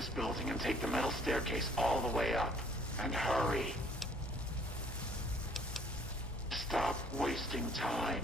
this building and take the metal staircase all the way up. And hurry. Stop wasting time.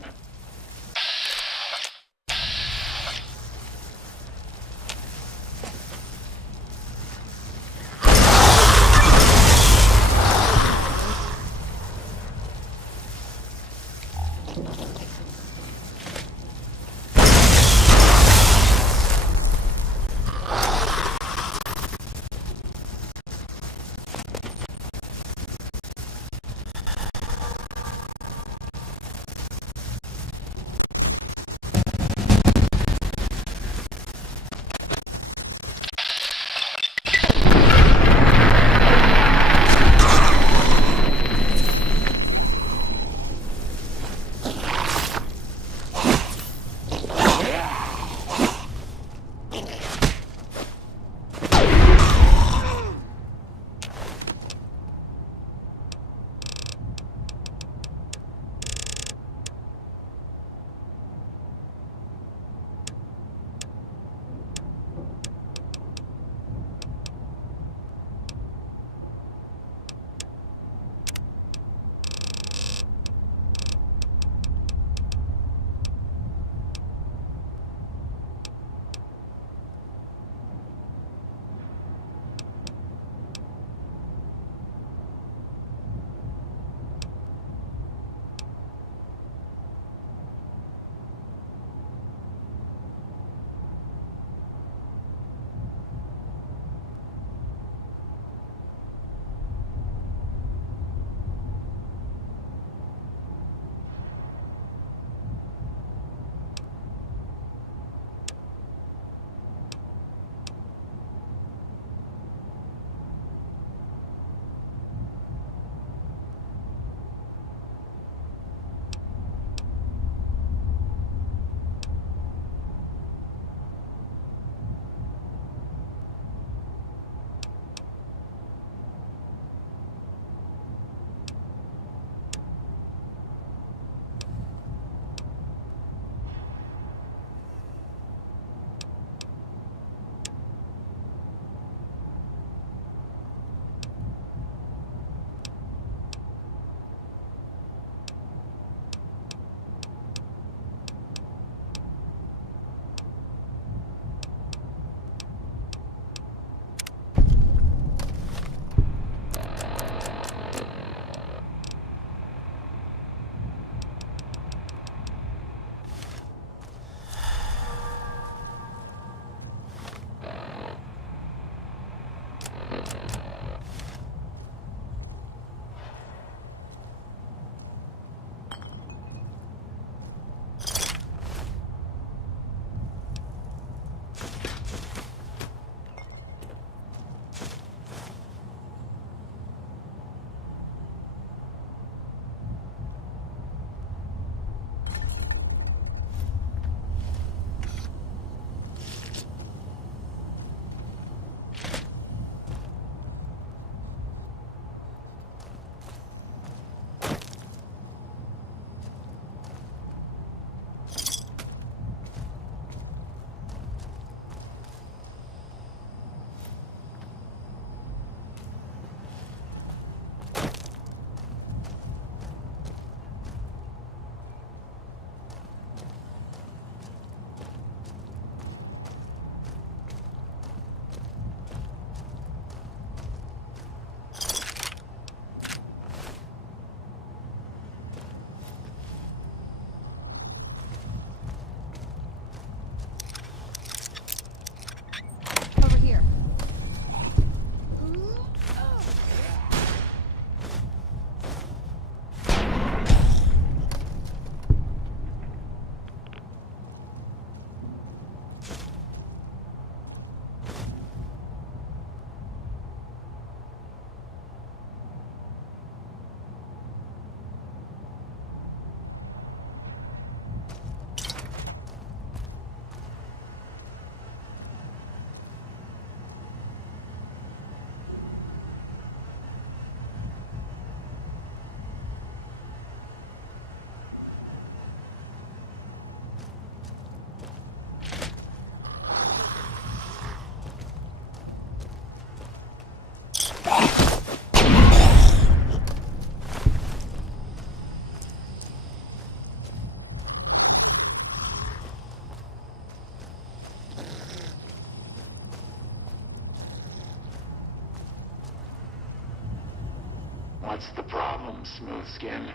What's the problem, Smoothskin?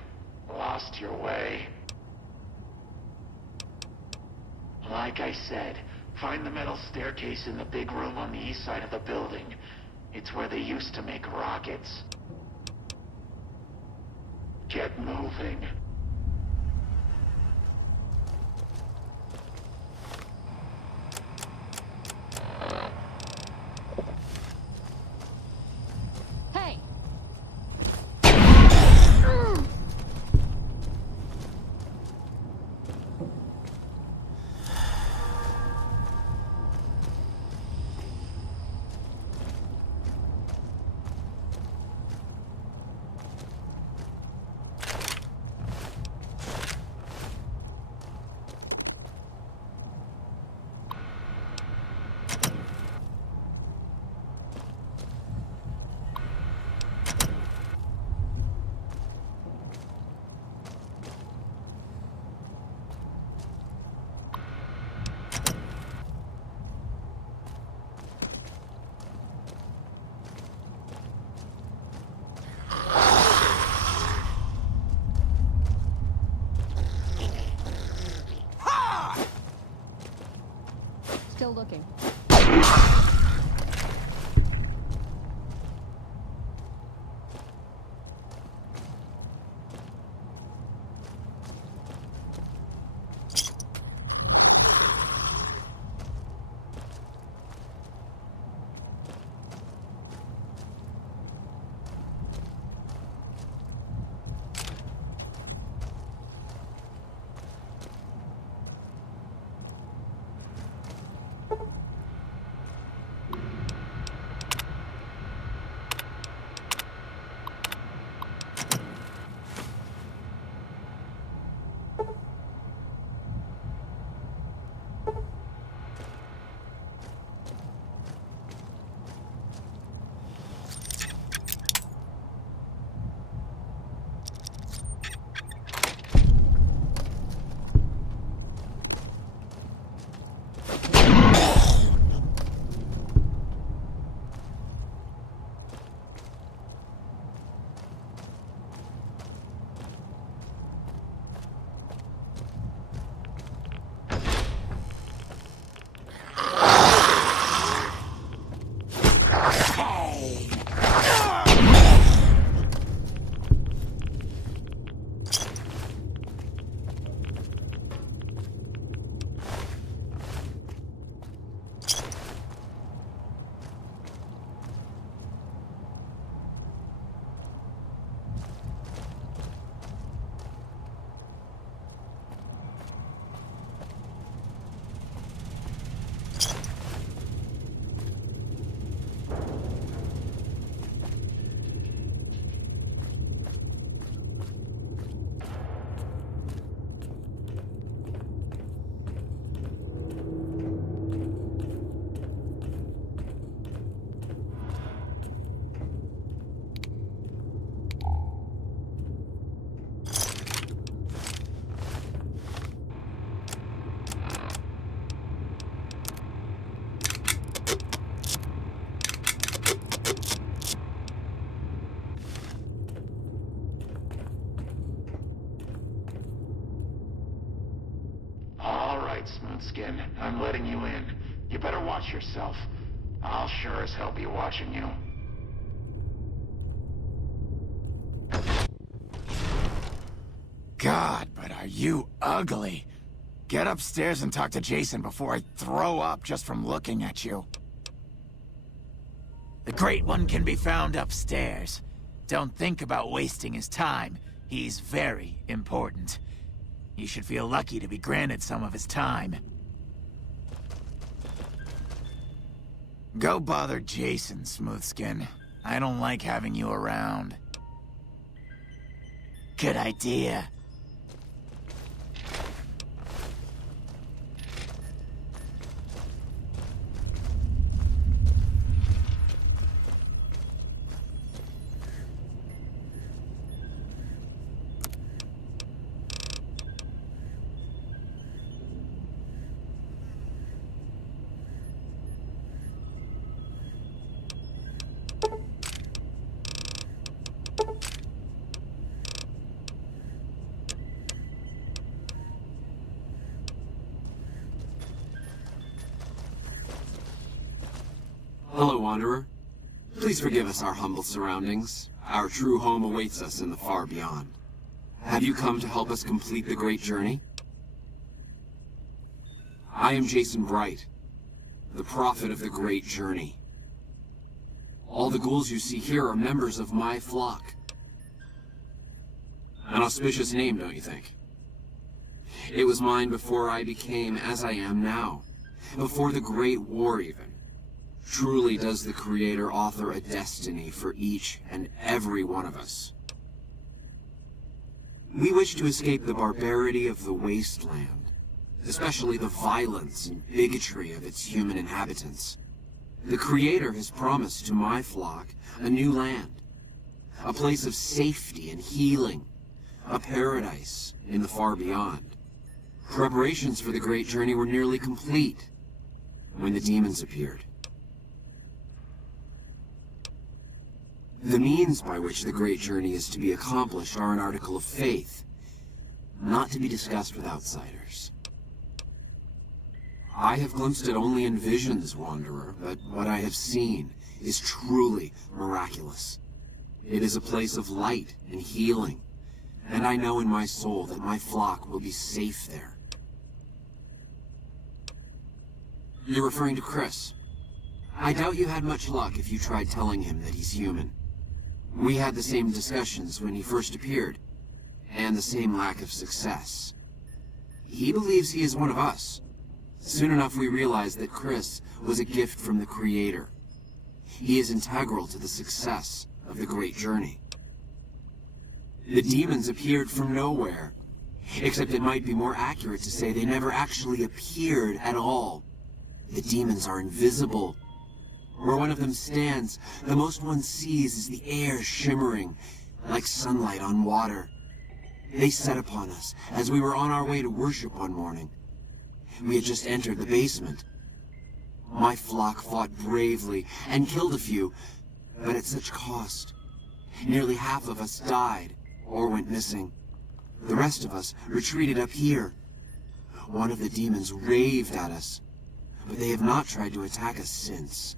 Lost your way? Like I said, find the metal staircase in the big room on the east side of the building. It's where they used to make rockets. Get moving. Hey! Still looking. Smoothskin, I'm letting you in. You better watch yourself. I'll sure as hell be watching you. God, but are you ugly. Get upstairs and talk to Jason before I throw up just from looking at you. The Great One can be found upstairs. Don't think about wasting his time. He's very important. You should feel lucky to be granted some of his time. Go bother Jason, Smoothskin. I don't like having you around. Good idea. Hello, Wanderer. Please forgive us our humble surroundings. Our true home awaits us in the far beyond. Have you come to help us complete the great journey? I am Jason Bright, the prophet of the great journey. All the ghouls you see here are members of my flock. An auspicious name, don't you think? It was mine before I became as I am now. Before the Great War, even. Truly does the Creator author a destiny for each and every one of us. We wish to escape the barbarity of the wasteland, especially the violence and bigotry of its human inhabitants. The Creator has promised to my flock a new land, a place of safety and healing, a paradise in the far beyond. Preparations for the great journey were nearly complete when the demons appeared. The means by which the great journey is to be accomplished are an article of faith, not to be discussed with outsiders. I have glimpsed it only in visions, Wanderer, but what I have seen is truly miraculous. It is a place of light and healing, and I know in my soul that my flock will be safe there. You're referring to Chris. I doubt you had much luck if you tried telling him that he's human. We had the same discussions when he first appeared, and the same lack of success. He believes he is one of us. Soon enough we realized that Chris was a gift from the Creator. He is integral to the success of the great journey. The demons appeared from nowhere, except it might be more accurate to say they never actually appeared at all. The demons are invisible. Where one of them stands, the most one sees is the air shimmering, like sunlight on water. They set upon us as we were on our way to worship one morning. We had just entered the basement. My flock fought bravely and killed a few, but at such cost. Nearly half of us died or went missing. The rest of us retreated up here. One of the demons raved at us, but they have not tried to attack us since.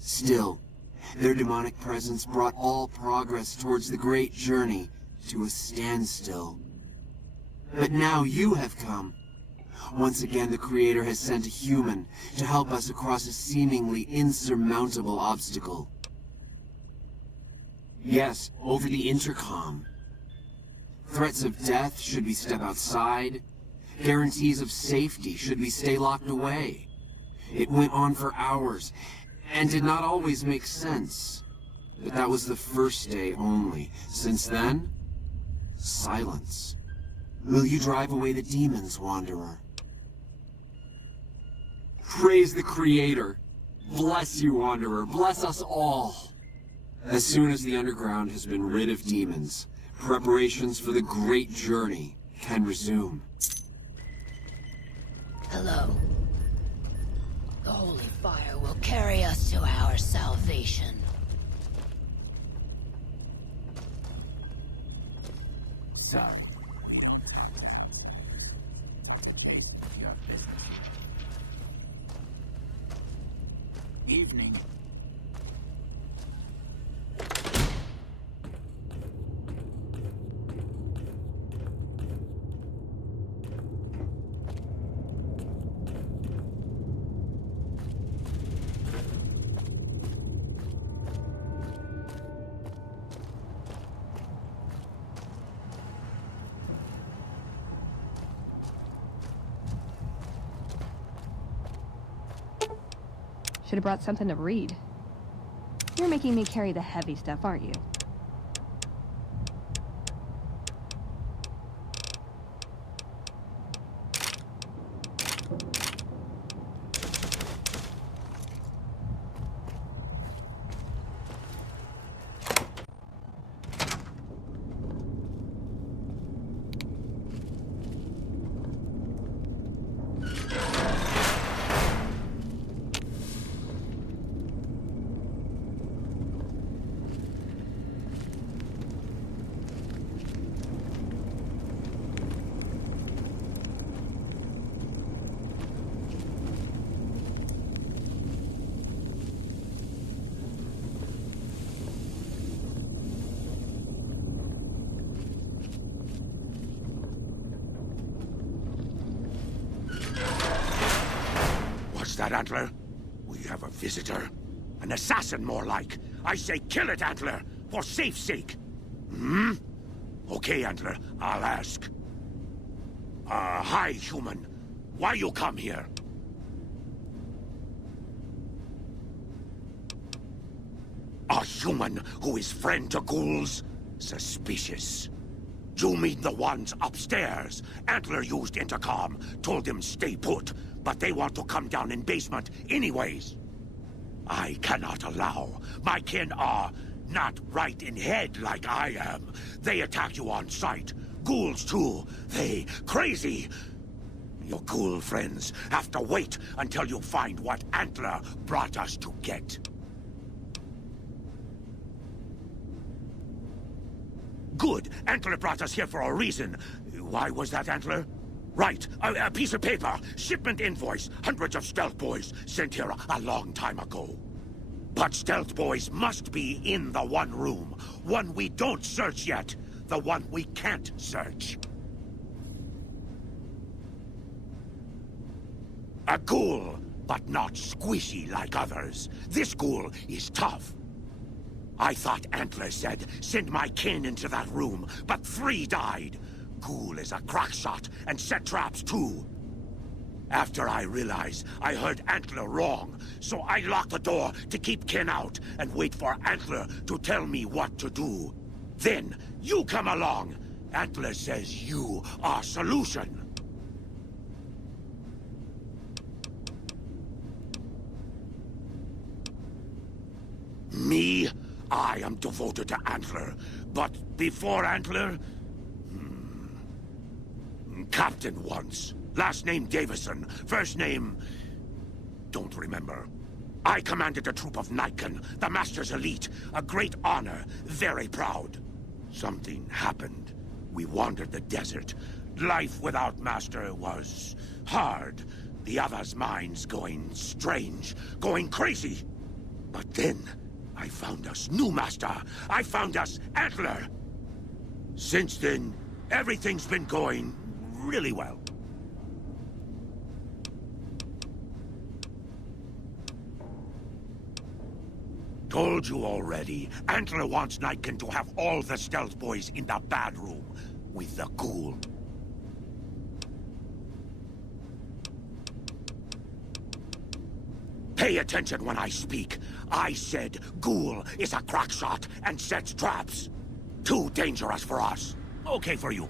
Still, their demonic presence brought all progress towards the great journey to a standstill. But now you have come. Once again, the Creator has sent a human to help us across a seemingly insurmountable obstacle. Yes, over the intercom. Threats of death should we step outside. Guarantees of safety should we stay locked away. It went on for hours, and did not always make sense. But that was the first day only. Since then, silence. Will you drive away the demons, Wanderer? Praise the Creator. Bless you, Wanderer. Bless us all. As soon as the underground has been rid of demons, preparations for the great journey can resume. Hello. The holy fire will carry us to our salvation. So. Wait, your business. Evening. Should have brought something to read. You're making me carry the heavy stuff, aren't you? that, Antler? We have a visitor. An assassin, more like. I say kill it, Antler, for safe's sake. Hmm? Okay, Antler, I'll ask. Hi, human. Why you come here? A human who is friend to ghouls? Suspicious. You mean the ones upstairs? Antler used intercom, told them stay put, but they want to come down in basement anyways. I cannot allow. My kin are not right in head like I am. They attack you on sight. Ghouls too. They crazy. Your ghoul friends have to wait until you find what Antler brought us to get. Good. Antler brought us here for a reason. Why was that, Antler? Right. A piece of paper. Shipment invoice. Hundreds of stealth boys sent here a long time ago. But stealth boys must be in the one room. One we don't search yet. The one we can't search. A ghoul, but not squishy like others. This ghoul is tough. I thought Antler said, send my kin into that room, but 3 died. Ghoul is a crack shot and set traps too. After I realized I heard Antler wrong, so I locked the door to keep kin out and wait for Antler to tell me what to do. Then, you come along. Antler says you are solution. Me? I am devoted to Antler, but before Antler... Captain once. Last name Davison. First name... don't remember. I commanded a troop of Nightkin, the Master's elite. A great honor. Very proud. Something happened. We wandered the desert. Life without Master was... hard. The others' minds going strange. Going crazy. But then... I found us new Master. I found us Antler. Since then, everything's been going really well. Told you already. Antler wants Nightkin to have all the stealth boys in the bad room with the ghoul. Pay attention when I speak. I said ghoul is a crack shot and sets traps. Too dangerous for us. Okay for you.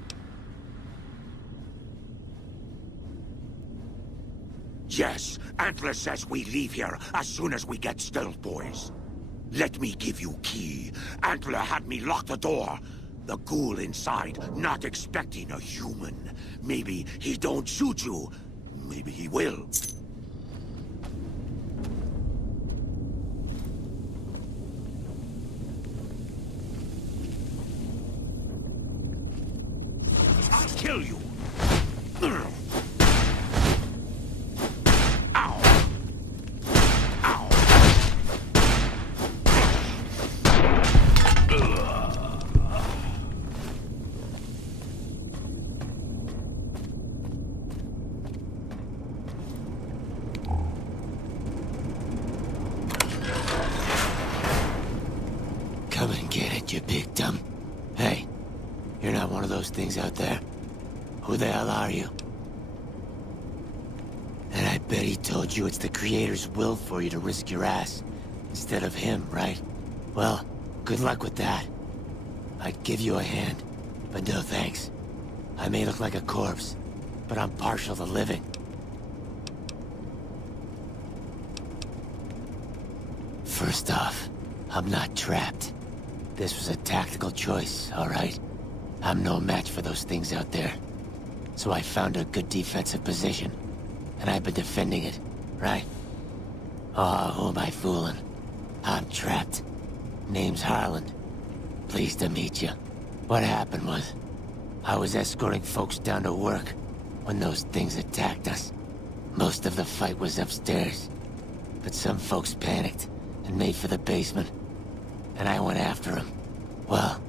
Yes, Antler says we leave here as soon as we get stealth boys. Let me give you key. Antler had me lock the door. The ghoul inside, not expecting a human. Maybe he don't shoot you. Maybe he will. Kill you. Ow. Ow. Come and get it, you big dumb. Hey, you're not one of those things out there. Who the hell are you? And I bet he told you it's the Creator's will for you to risk your ass, instead of him, right? Well, good luck with that. I'd give you a hand, but no thanks. I may look like a corpse, but I'm partial to living. First off, I'm not trapped. This was a tactical choice, all right? I'm no match for those things out there. So I found a good defensive position, and I've been defending it, right? Oh, who am I fooling? I'm trapped. Name's Harland. Pleased to meet you. What happened was, I was escorting folks down to work when those things attacked us. Most of the fight was upstairs, but some folks panicked and made for the basement, and I went after them. Well,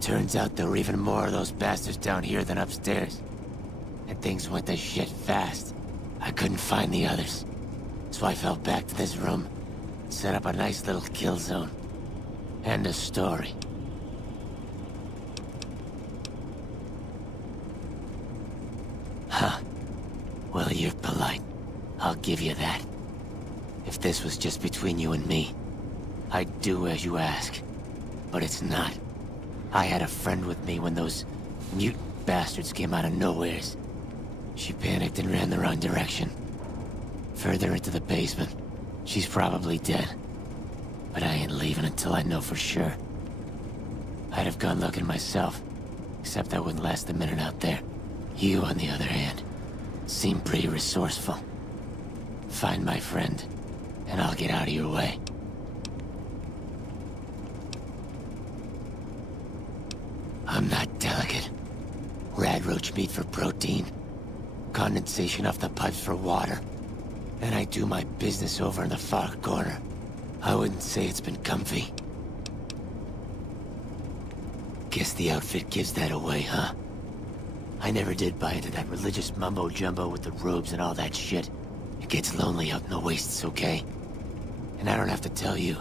turns out there were even more of those bastards down here than upstairs. And things went to shit fast. I couldn't find the others. So I fell back to this room, set up a nice little kill zone. End of story. Huh. Well, you're polite. I'll give you that. If this was just between you and me, I'd do as you ask. But it's not. I had a friend with me when those mutant bastards came out of nowheres. She panicked and ran the wrong direction. Further into the basement. She's probably dead. But I ain't leaving until I know for sure. I'd have gone looking myself, except I wouldn't last a minute out there. You, on the other hand, seem pretty resourceful. Find my friend, and I'll get out of your way. I'm not delicate. Radroach meat for protein, condensation off the pipes for water, and I do my business over in the far corner. I wouldn't say it's been comfy. Guess the outfit gives that away, huh? I never did buy into that religious mumbo-jumbo with the robes and all that shit. It gets lonely out in the wastes, okay? And I don't have to tell you,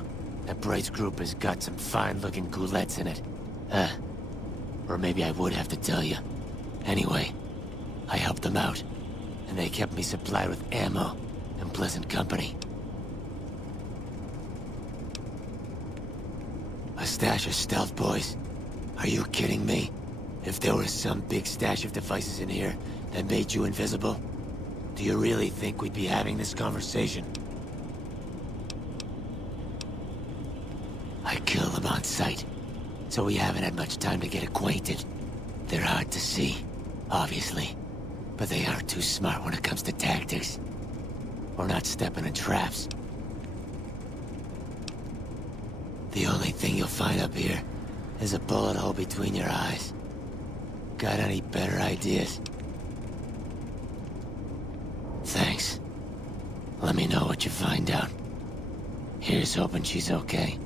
that Bright's group has got some fine-looking goulettes in it. Or maybe I would have to tell you. Anyway, I helped them out, and they kept me supplied with ammo and pleasant company. A stash of stealth boys? Are you kidding me? If there was some big stash of devices in here that made you invisible, do you really think we'd be having this conversation? I kill them on sight, so we haven't had much time to get acquainted. They're hard to see, obviously, but they aren't too smart when it comes to tactics. We're not stepping in traps. The only thing you'll find up here is a bullet hole between your eyes. Got any better ideas? Thanks. Let me know what you find out. Here's hoping she's okay.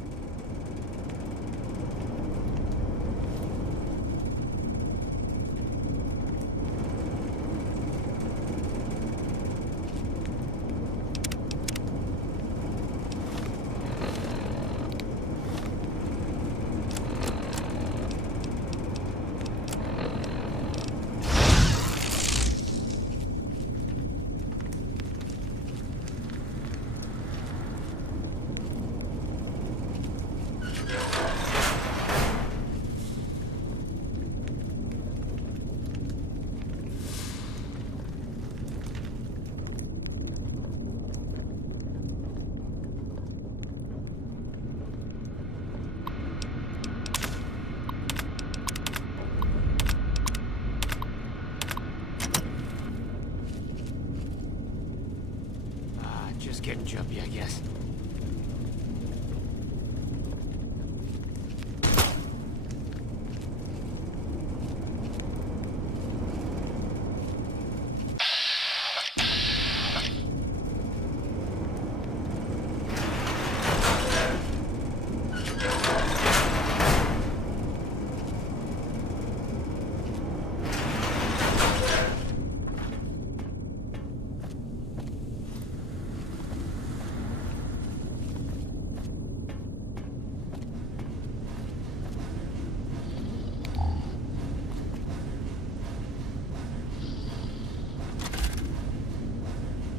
Just getting jumpy, I guess.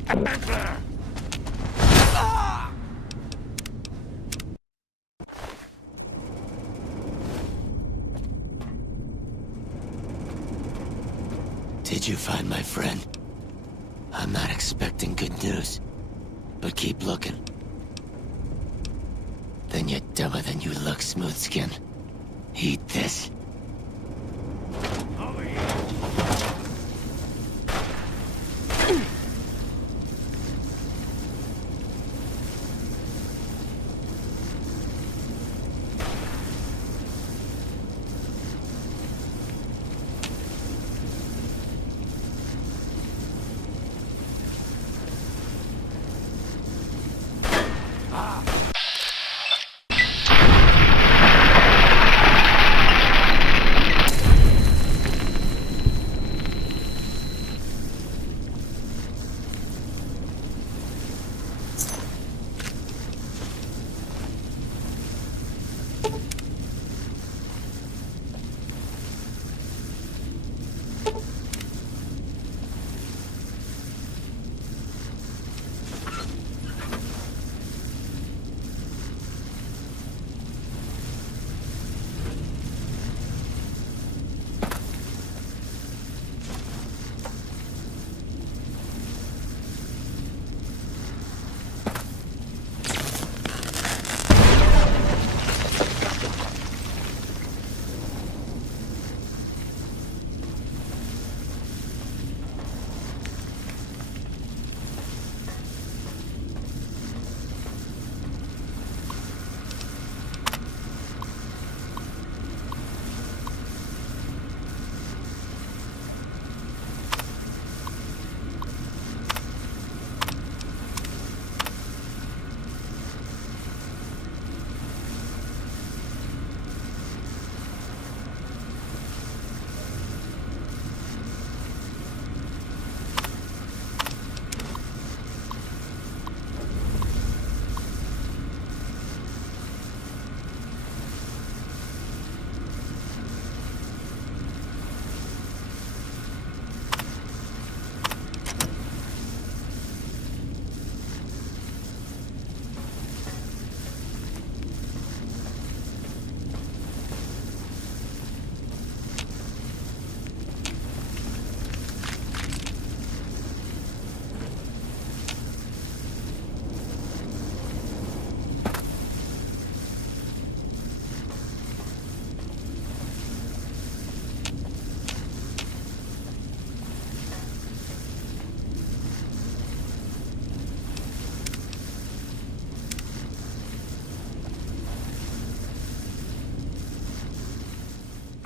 Adventure! Did you find my friend? I'm not expecting good news, but keep looking. Then you're dumber than you look, Smooth Skin. Eat this. Over here.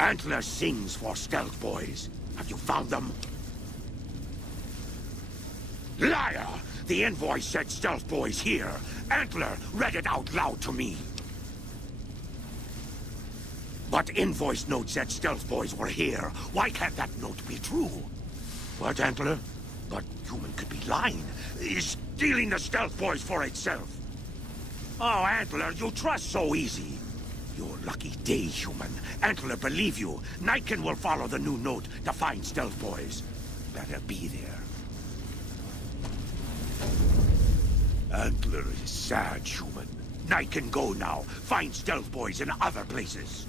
Antler sings for stealth boys. Have you found them? Liar! The invoice said stealth boys here. Antler read it out loud to me. But invoice note said stealth boys were here. Why can't that note be true? What, Antler? But human could be lying. He's stealing the stealth boys for itself. Oh, Antler, you trust so easy. Your lucky day, human. Antler, believe you. Nightkin will follow the new note to find stealth boys. Better be there. Antler is sad, human. Night can go now. Find stealth boys in other places.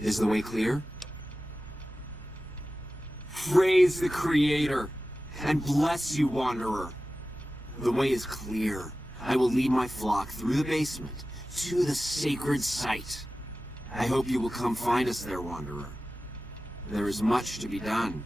Is the way clear? Praise the Creator, and bless you, Wanderer. The way is clear. I will lead my flock through the basement to the sacred site. I hope you will come find us there, Wanderer. There is much to be done.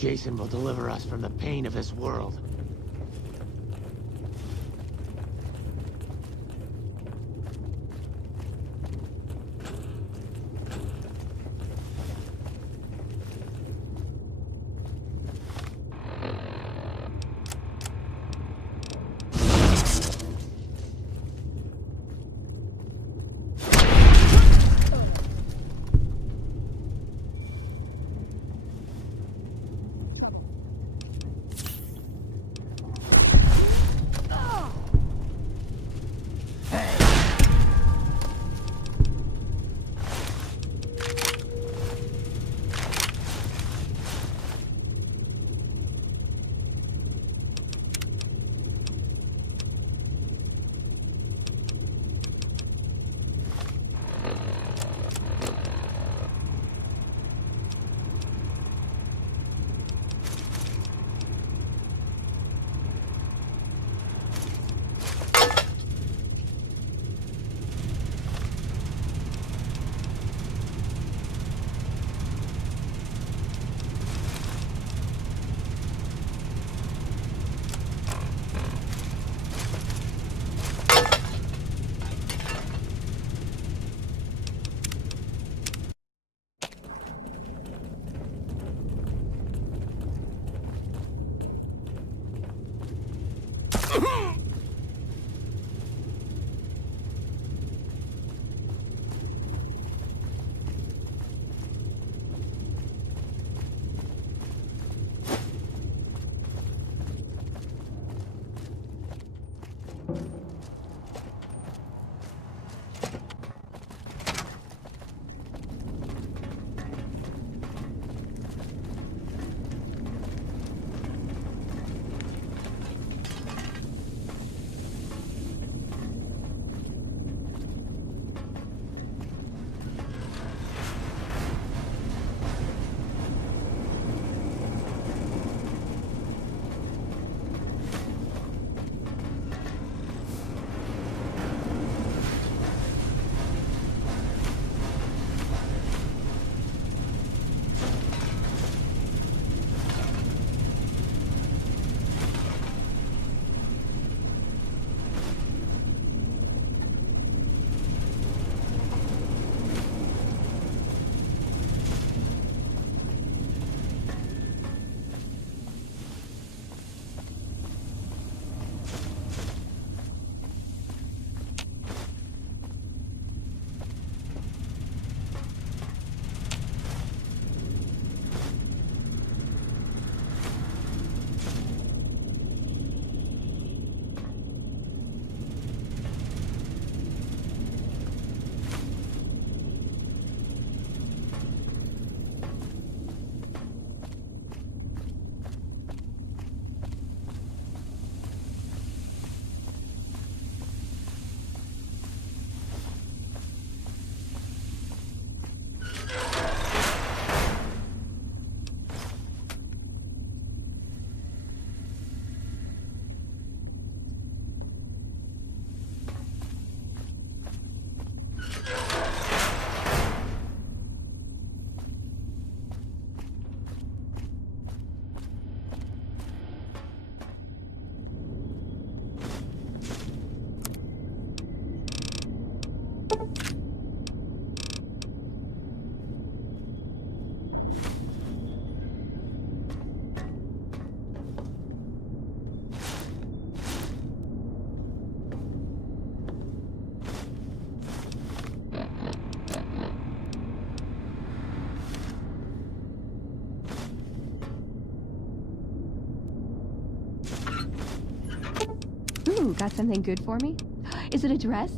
Jason will deliver us from the pain of this world. Ooh, got something good for me? Is it a dress?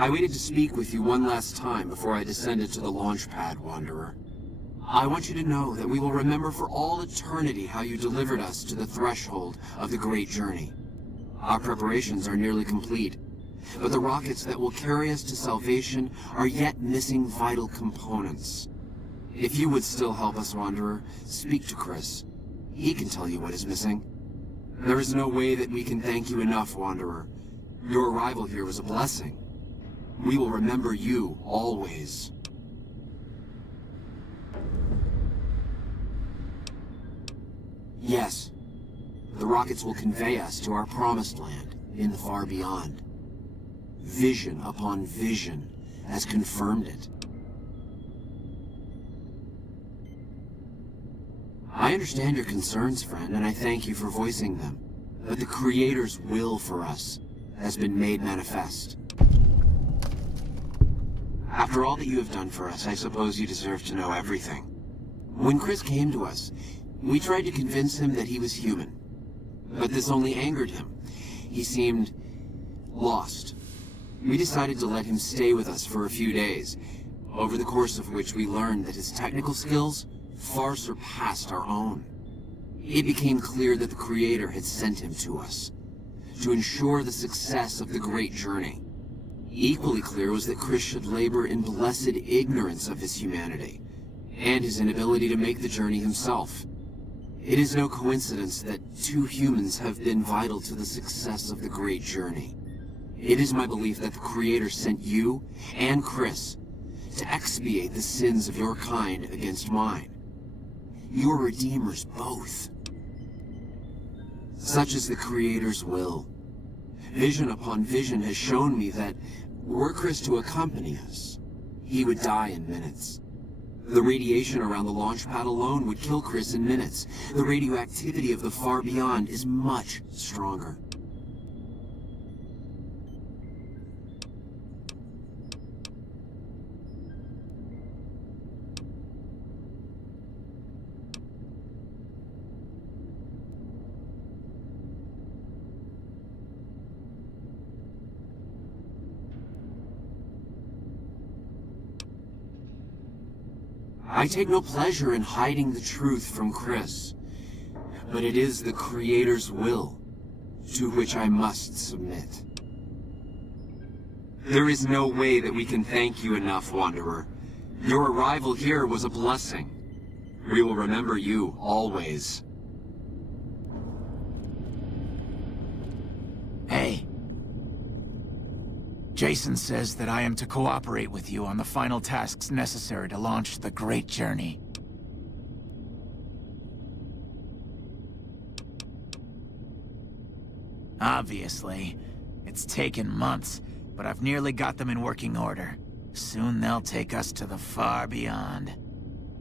I waited to speak with you one last time before I descended to the launch pad, Wanderer. I want you to know that we will remember for all eternity how you delivered us to the threshold of the great journey. Our preparations are nearly complete, but the rockets that will carry us to salvation are yet missing vital components. If you would still help us, Wanderer, speak to Chris. He can tell you what is missing. There is no way that we can thank you enough, Wanderer. Your arrival here was a blessing. We will remember you always. Yes, the rockets will convey us to our promised land in the far beyond. Vision upon vision has confirmed it. I understand your concerns, friend, and I thank you for voicing them. But the Creator's will for us has been made manifest. After all that you have done for us, I suppose you deserve to know everything. When Chris came to us, we tried to convince him that he was human. But this only angered him. He seemed lost. We decided to let him stay with us for a few days, over the course of which we learned that his technical skills far surpassed our own. It became clear that the Creator had sent him to us, to ensure the success of the great journey. Equally clear was that Chris should labor in blessed ignorance of his humanity, and his inability to make the journey himself. It is no coincidence that two humans have been vital to the success of the great journey. It is my belief that the Creator sent you and Chris to expiate the sins of your kind against mine. You are redeemers both. Such is the Creator's will. Vision upon vision has shown me that, were Chris to accompany us, he would die in minutes. The radiation around the launch pad alone would kill Chris in minutes. The radioactivity of the far beyond is much stronger. I take no pleasure in hiding the truth from Chris, but it is the Creator's will to which I must submit. There is no way that we can thank you enough, Wanderer. Your arrival here was a blessing. We will remember you always. Hey. Jason says that I am to cooperate with you on the final tasks necessary to launch the Great Journey. Obviously, it's taken months, but I've nearly got them in working order. Soon they'll take us to the far beyond.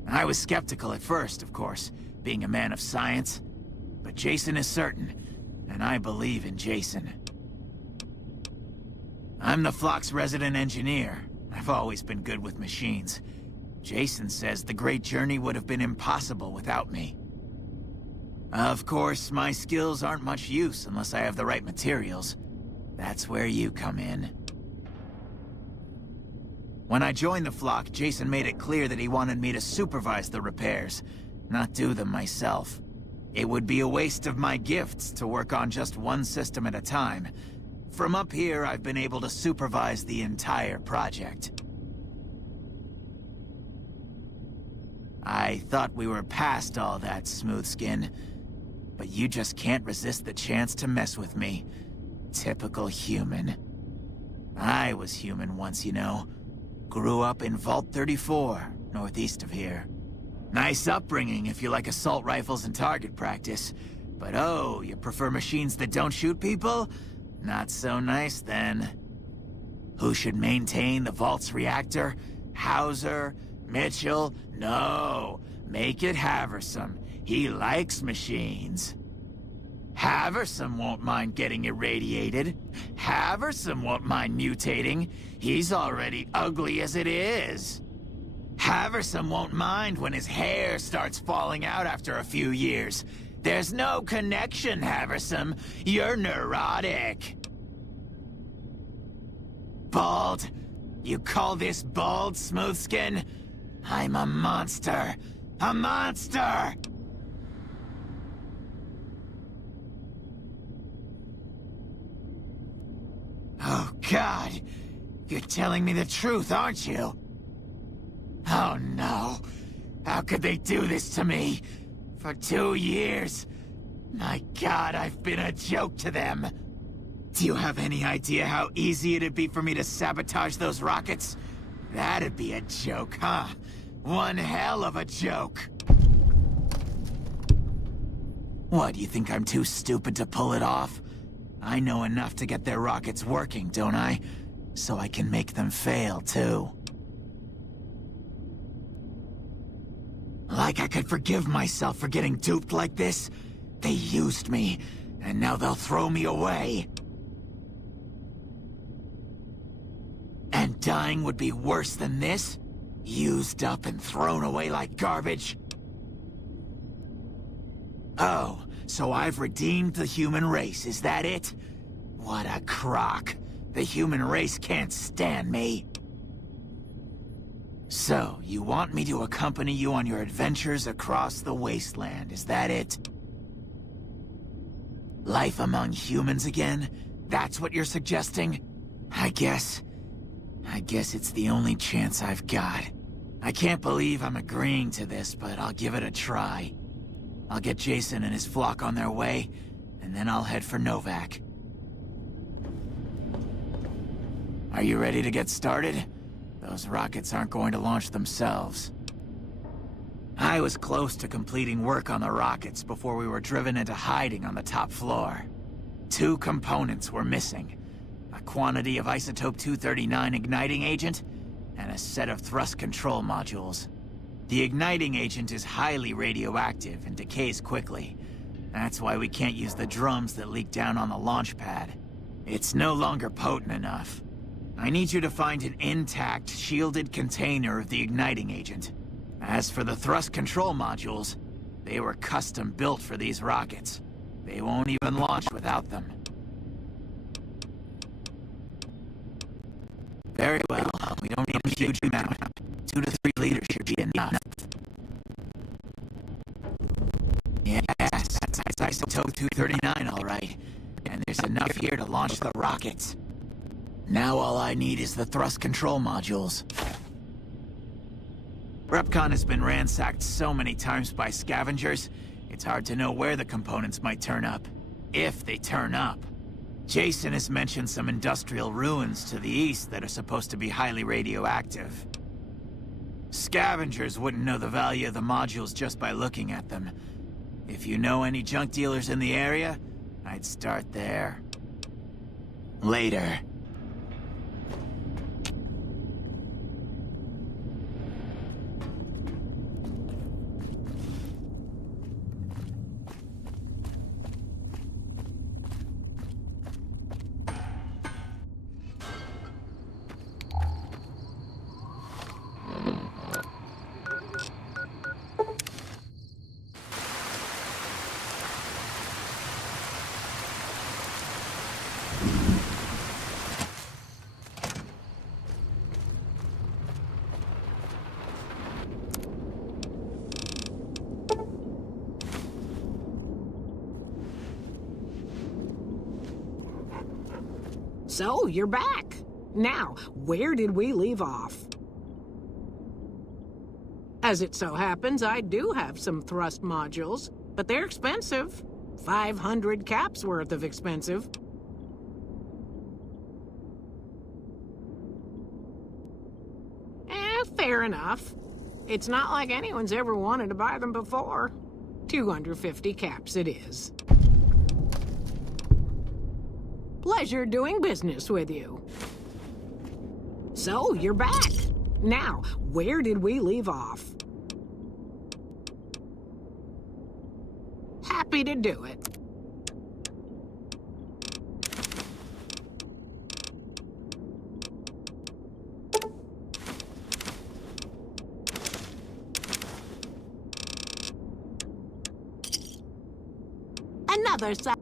I was skeptical at first, of course, being a man of science, but Jason is certain, and I believe in Jason. I'm the flock's resident engineer. I've always been good with machines. Jason says the Great Journey would have been impossible without me. Of course, my skills aren't much use unless I have the right materials. That's where you come in. When I joined the flock, Jason made it clear that he wanted me to supervise the repairs, not do them myself. It would be a waste of my gifts to work on just one system at a time. From up here, I've been able to supervise the entire project. I thought we were past all that, Smoothskin. But you just can't resist the chance to mess with me. Typical human. I was human once, you know. Grew up in Vault 34, northeast of here. Nice upbringing if you like assault rifles and target practice. But oh, you prefer machines that don't shoot people? Not so nice, then. Who should maintain the Vault's reactor? Hauser? Mitchell? No. Make it Haversam. He likes machines. Haversam won't mind getting irradiated. Haversam won't mind mutating. He's already ugly as it is. Haversam won't mind when his hair starts falling out after a few years. There's no connection, Haversam. You're neurotic. Bald? You call this bald, Smoothskin? I'm a monster. A monster! Oh, God. You're telling me the truth, aren't you? Oh, no. How could they do this to me? For 2 years. My God, I've been a joke to them. Do you have any idea how easy it'd be for me to sabotage those rockets? That'd be a joke, huh? One hell of a joke. What, you think I'm too stupid to pull it off? I know enough to get their rockets working, don't I? So I can make them fail, too. Like I could forgive myself for getting duped like this? They used me, and now they'll throw me away. And dying would be worse than this? Used up and thrown away like garbage? Oh, so I've redeemed the human race, is that it? What a crock. The human race can't stand me. So, you want me to accompany you on your adventures across the wasteland, is that it? Life among humans again? That's what you're suggesting? I guess it's the only chance I've got. I can't believe I'm agreeing to this, but I'll give it a try. I'll get Jason and his flock on their way, and then I'll head for Novak. Are you ready to get started? Those rockets aren't going to launch themselves. I was close to completing work on the rockets before we were driven into hiding on the top floor. 2 components were missing. A quantity of isotope 239 igniting agent, and a set of thrust control modules. The igniting agent is highly radioactive and decays quickly. That's why we can't use the drums that leak down on the launch pad. It's no longer potent enough. I need you to find an intact, shielded container of the igniting agent. As for the thrust control modules, they were custom built for these rockets. They won't even launch without them. Very well, we don't need a huge amount. 2 to 3 liters should be enough. Yes, that's isotope 239, all right. And there's enough here to launch the rockets. Now all I need is the thrust control modules. Repcon has been ransacked so many times by scavengers, it's hard to know where the components might turn up. If they turn up. Jason has mentioned some industrial ruins to the east that are supposed to be highly radioactive. Scavengers wouldn't know the value of the modules just by looking at them. If you know any junk dealers in the area, I'd start there. Later. So, you're back. Now, where did we leave off? As it so happens, I do have some thrust modules, but they're expensive. 500 caps worth of expensive. Fair enough. It's not like anyone's ever wanted to buy them before. 250 caps it is. Pleasure doing business with you. So, you're back. Now, where did we leave off? Happy to do it. Another side.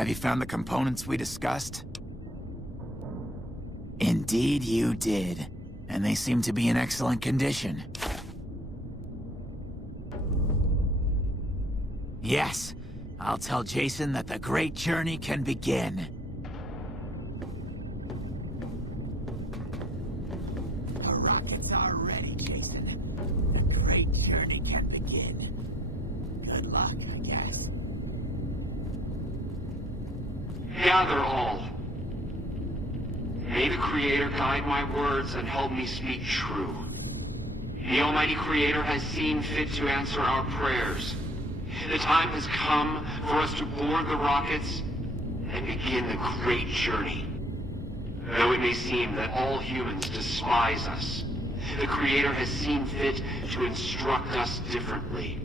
Have you found the components we discussed? Indeed you did. And they seem to be in excellent condition. Yes, I'll tell Jason that the great journey can begin. The rockets are ready, Jason. The great journey can begin. Good luck, I guess. Gather all. May the Creator guide my words and help me speak true. The Almighty Creator has seen fit to answer our prayers. The time has come for us to board the rockets and begin the great journey. Though it may seem that all humans despise us, the Creator has seen fit to instruct us differently.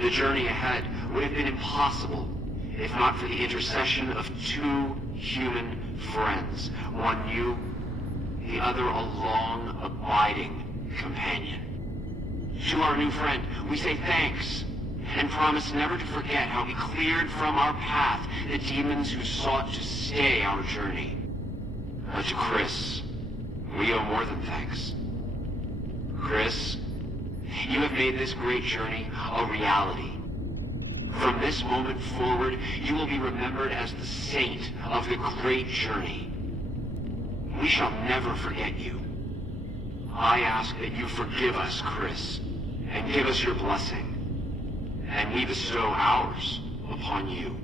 The journey ahead would have been impossible if not for the intercession of two human friends, one new, the other a long, abiding companion. To our new friend, we say thanks, and promise never to forget how he cleared from our path the demons who sought to stay our journey. But to Chris, we owe more than thanks. Chris, you have made this great journey a reality. From this moment forward, you will be remembered as the saint of the great journey. We shall never forget you. I ask that you forgive us, Chris, and give us your blessing. And we bestow ours upon you.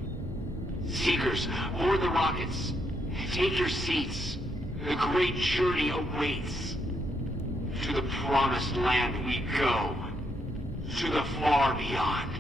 Seekers, board the rockets. Take your seats. The great journey awaits. To the promised land we go. To the far beyond.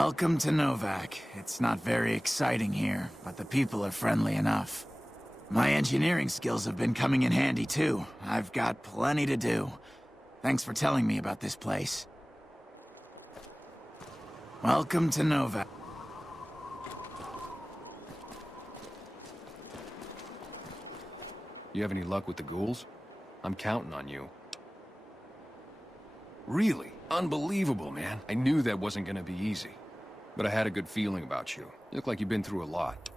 Welcome to Novak. It's not very exciting here, but the people are friendly enough. My engineering skills have been coming in handy too. I've got plenty to do. Thanks for telling me about this place. Welcome to Novak. You have any luck with the ghouls? I'm counting on you. Really? Unbelievable, man. I knew that wasn't gonna be easy. But I had a good feeling about you. You look like you've been through a lot.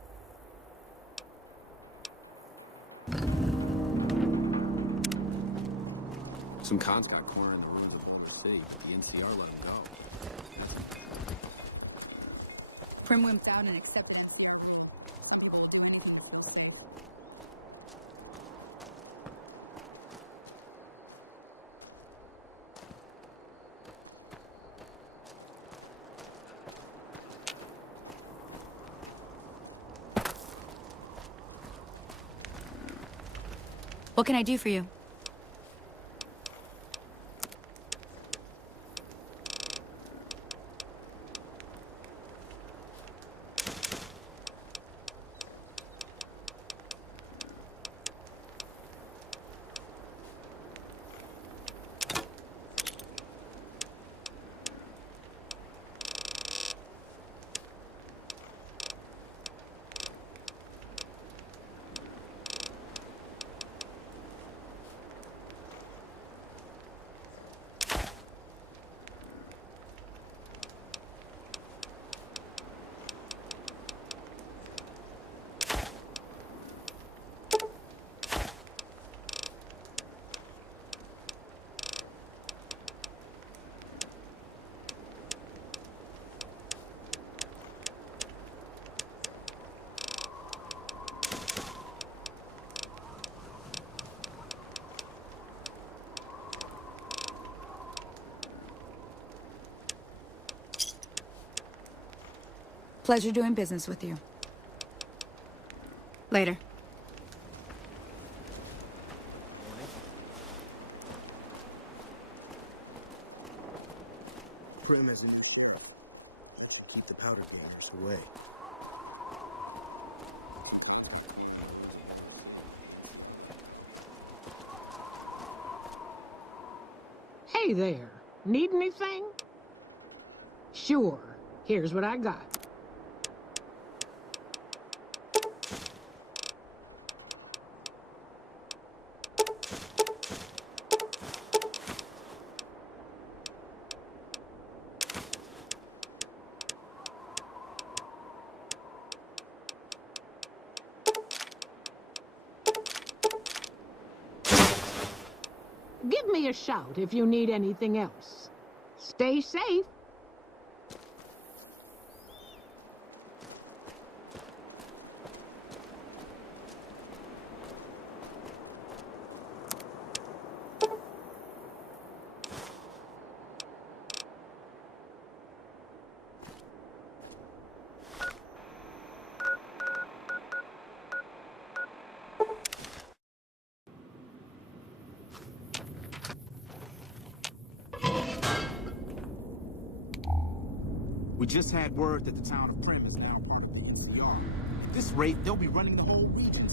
Some cons got cornered in the ruins of the city. The NCR let them go. Prim wimped out and accepted. What can I do for you? Pleasure doing business with you. Later. Prim isn't. Keep the powder canners away. Hey there. Need anything? Sure. Here's what I got. Give me a shout if you need anything else. Stay safe. We just had word that the town of Prim is now part of the NCR. At this rate, they'll be running the whole region.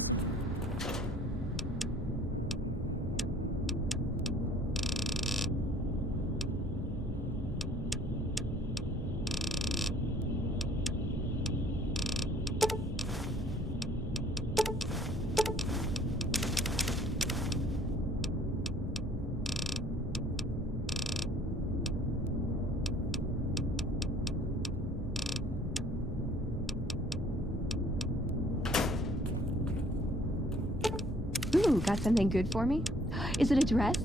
Ooh, got something good for me? Is it a dress?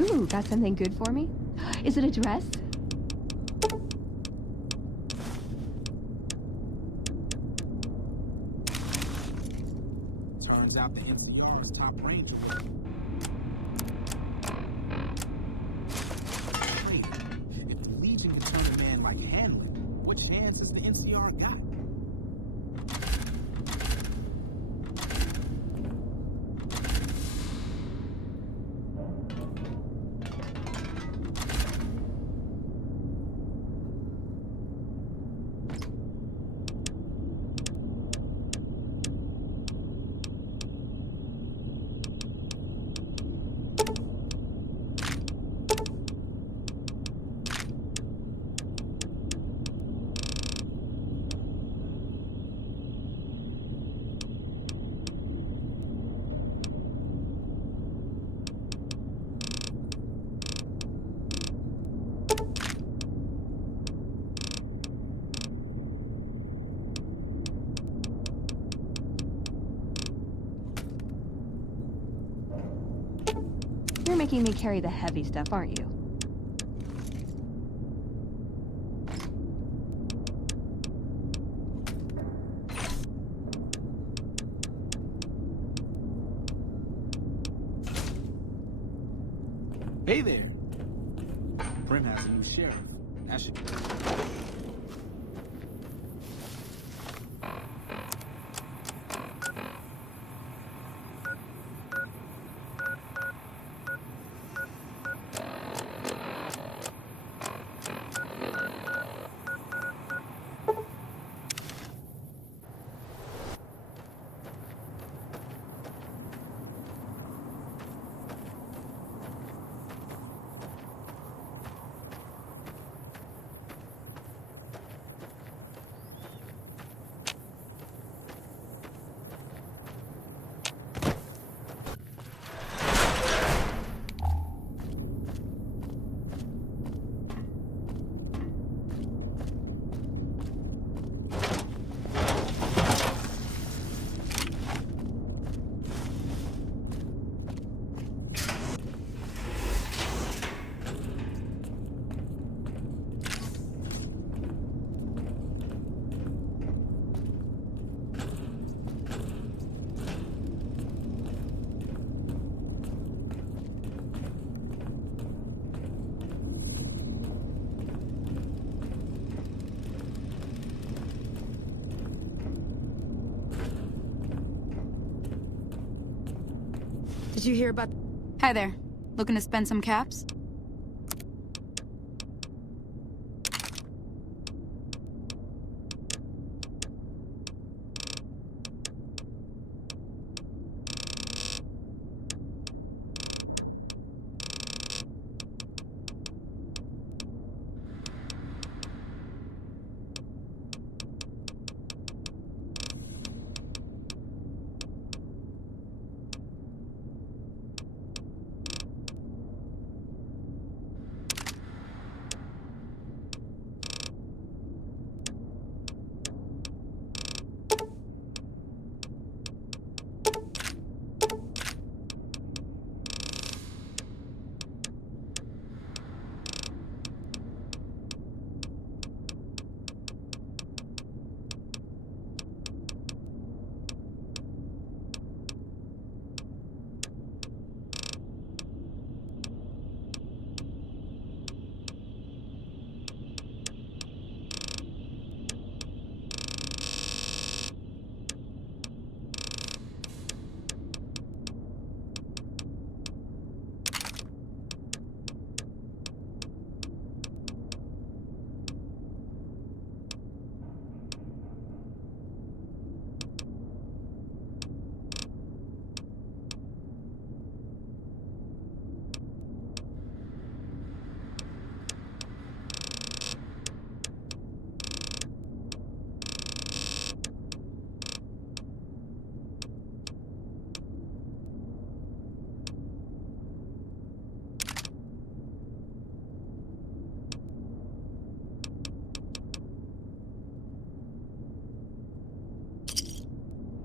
Ooh, got something good for me? Is it a dress? Turns out the Emperor's top ranger. Wait, if the Legion can turn a man like Hanlon, what chance has the NCR got? You're making me carry the heavy stuff, aren't you? Hey there. Prim has a new sheriff. That should be... Did you hear about... Hi there. Looking to spend some caps?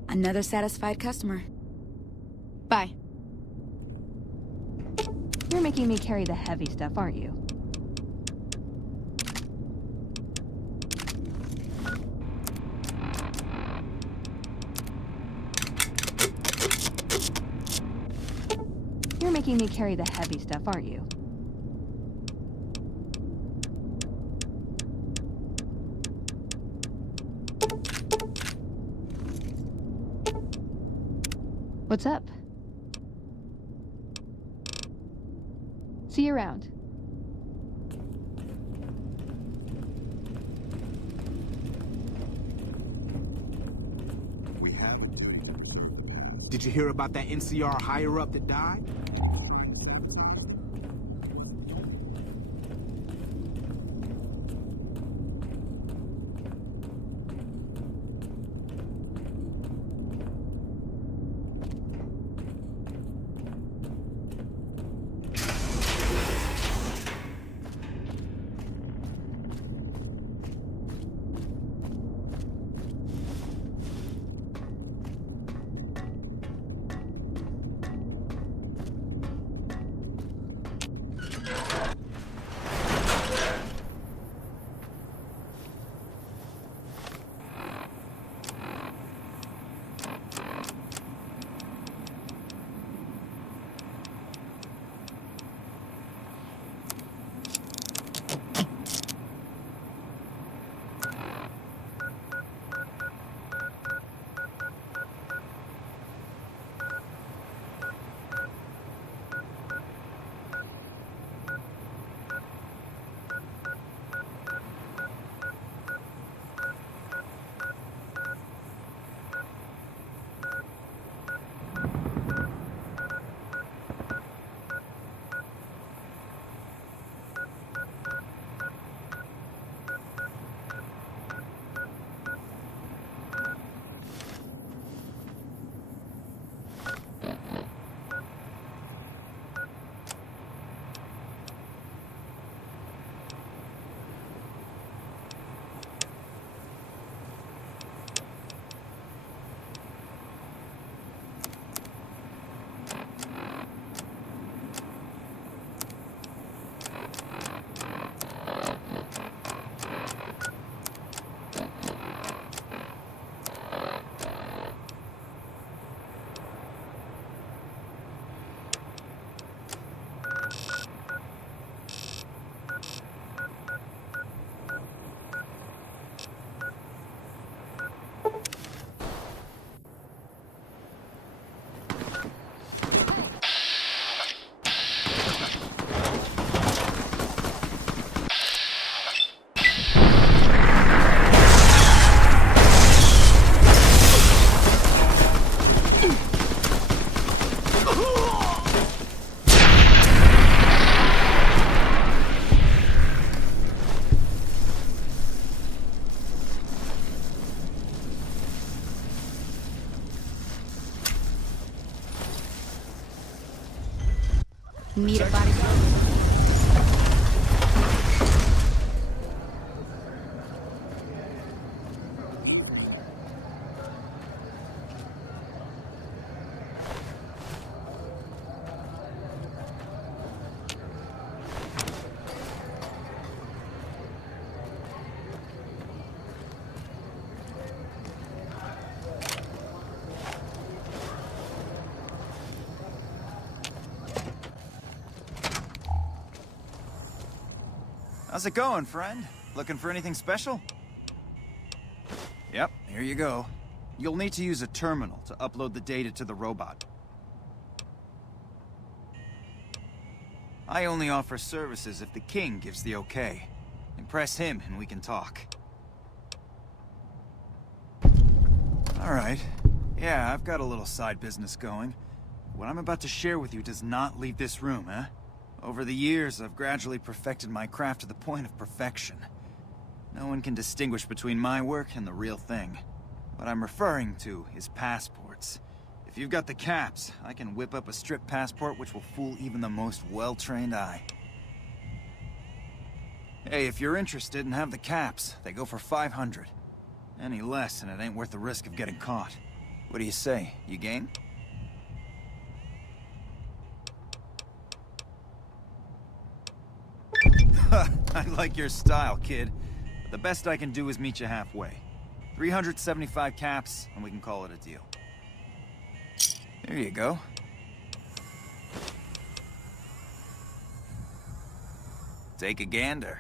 Another satisfied customer. Bye. You're making me carry the heavy stuff, aren't you? You're making me carry the heavy stuff, aren't you? What's up? See you around. We have. Did you hear about that NCR higher-up that died? Need a body. How's it going, friend? Looking for anything special? Yep, here you go. You'll need to use a terminal to upload the data to the robot. I only offer services if the king gives the okay. Impress him and we can talk. Alright. Yeah, I've got a little side business going. What I'm about to share with you does not leave this room, eh? Over the years, I've gradually perfected my craft to the point of perfection. No one can distinguish between my work and the real thing. What I'm referring to is passports. If you've got the caps, I can whip up a strip passport which will fool even the most well-trained eye. Hey, if you're interested and have the caps, they go for 500. Any less and it ain't worth the risk of getting caught. What do you say? You game? I like your style, kid. But the best I can do is meet you halfway. 375 caps, and we can call it a deal. Here you go. Take a gander.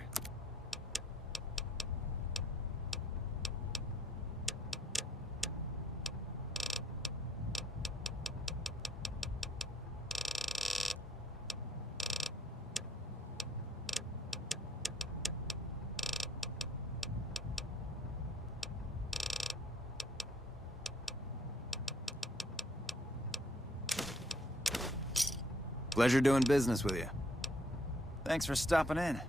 Pleasure doing business with you. Thanks for stopping in.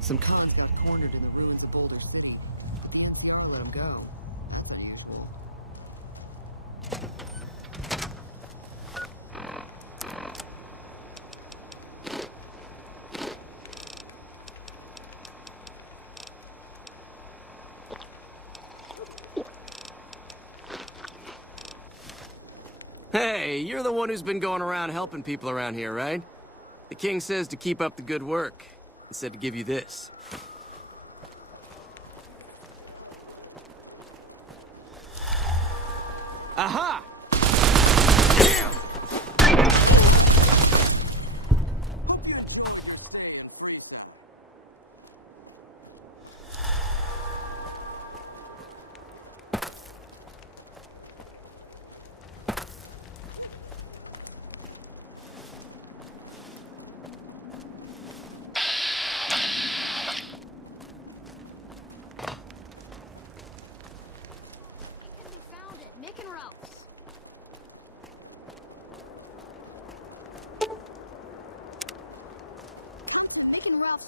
Some cons got cornered in the ruins of Boulder City. I'll let them go. Hey, you're the one who's been going around helping people around here, right? The king says to keep up the good work. He said to give you this. Aha!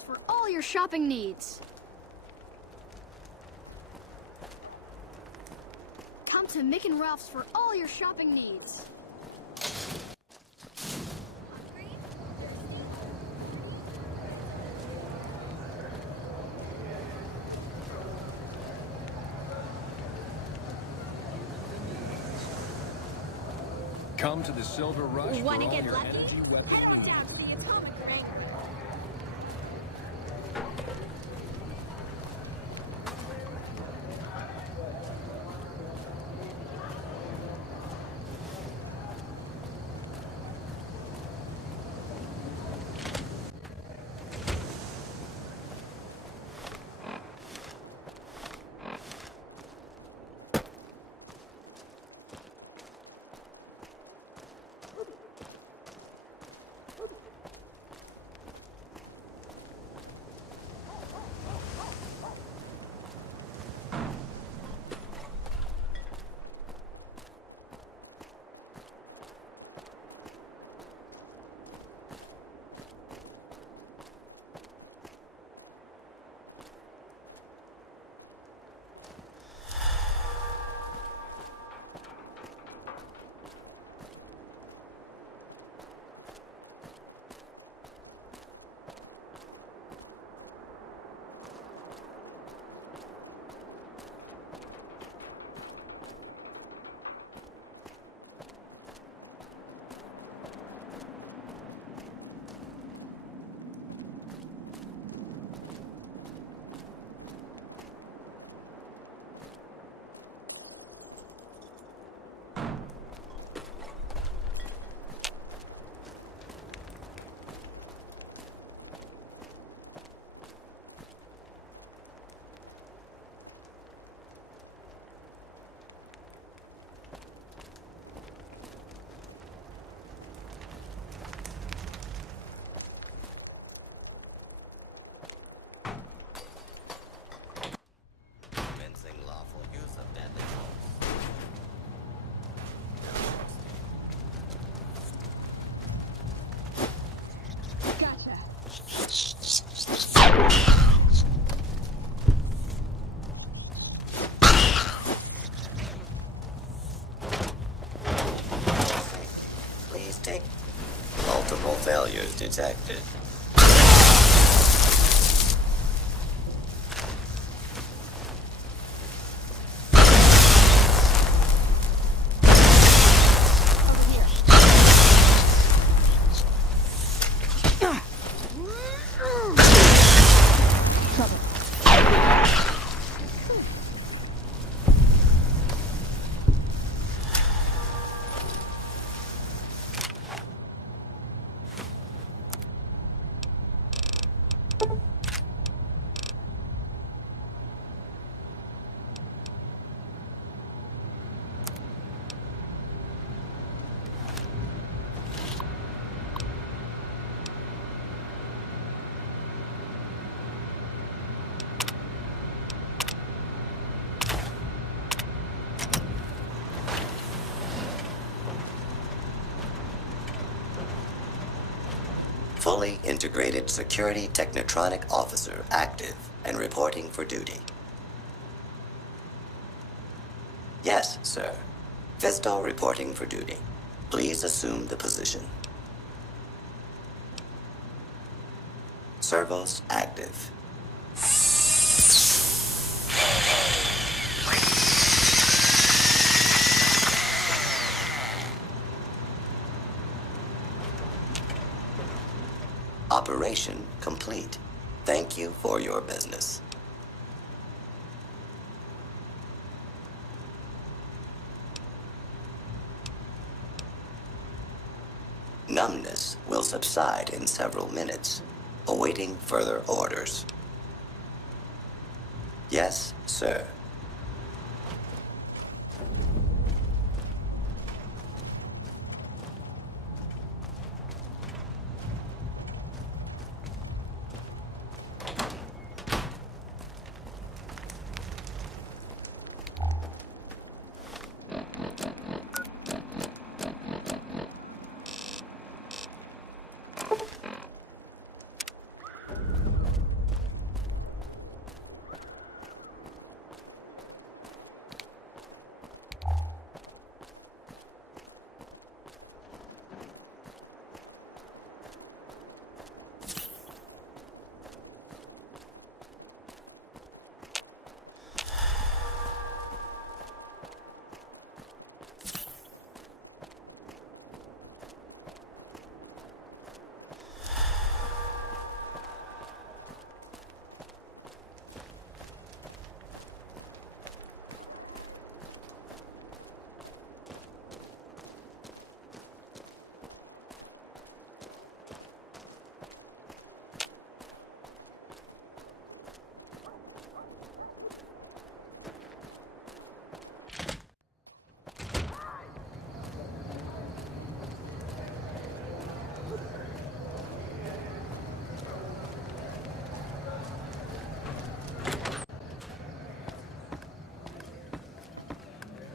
For all your shopping needs. Come to Mick and Ralph's for all your shopping needs. Come to the Silver Rush. Want for to all get your lucky? energy weapon Head on needs. down to the atomic ring. Multiple failures detected. fully integrated security technotronic officer active and reporting for duty. Yes, sir. Fisto reporting for duty. Please assume the position. Servos active. Operation complete. Thank you for your business. Numbness will subside in several minutes, awaiting further orders. Yes, sir.